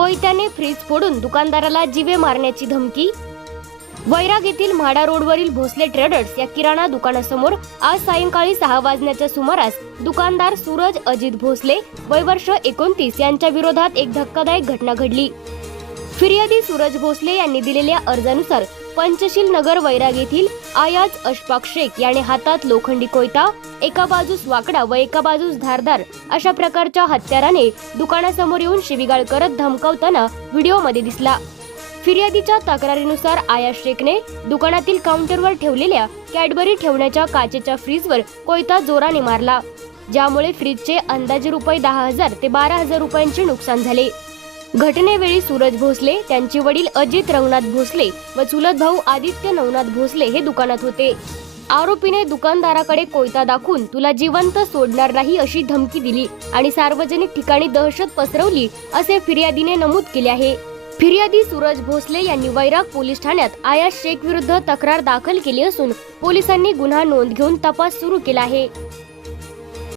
कोयत्याने फ्रीज फोडून दुकानदाराला जिवे मारण्याची धमकी? वैराग येथील म्हाडा रोडवरील भोसले ट्रेडर्स या किराणा दुकानासमोर आज सायंकाळी सहा वाजण्याच्या सुमारास दुकानदार सूरज अजित भोसले वय वर्ष एकोणतीस यांच्या विरोधात एक धक्कादायक घटना घडली. फिर्यादी सूरज भोसले यांनी दिलेल्या अर्जानुसार पंचशील नगर वैराग येथील आयाज अशफाक शेख याने हातात लोखंडी कोयता एका बाजूस वाकडा व एका बाजूस धारदार अशा प्रकारच्या हत्याराने दुकानासमोर येऊन शिवीगाळ करत धमकावताना व्हिडिओमध्ये दिसला. फिर्यादीच्या तक्रारीनुसार आयाज शेखने दुकानातील काउंटरवर ठेवलेल्या कॅडबरी ठेवण्याच्या काचेच्या फ्रीजवर कोयता जोराने मारला ज्यामुळे फ्रीजचे अंदाजे रुपये दहा हजार ते बारा हजार रुपयांचे नुकसान झाले. घटनेवेळी सूरज भोसले त्यांचे वडील अजित रंगनाथ भोसले व चुलत भाऊ आदित्य नवनाथ भोसले हे दुकानात होते. आरोपीने दुकानदाराकडे कोयता दाखवून तुला जिवंत सोडणार नाही अशी धमकी दिली आणि सार्वजनिक ठिकाणी दहशत पसरवली असे फिर्यादीने नमूद केले आहे. फिर्यादी सूरज भोसले यांनी वैराग पोलीस ठाण्यात आयाज शेख विरुद्ध तक्रार दाखल केली असून पोलिसांनी गुन्हा नोंद घेऊन तपास सुरू केला आहे.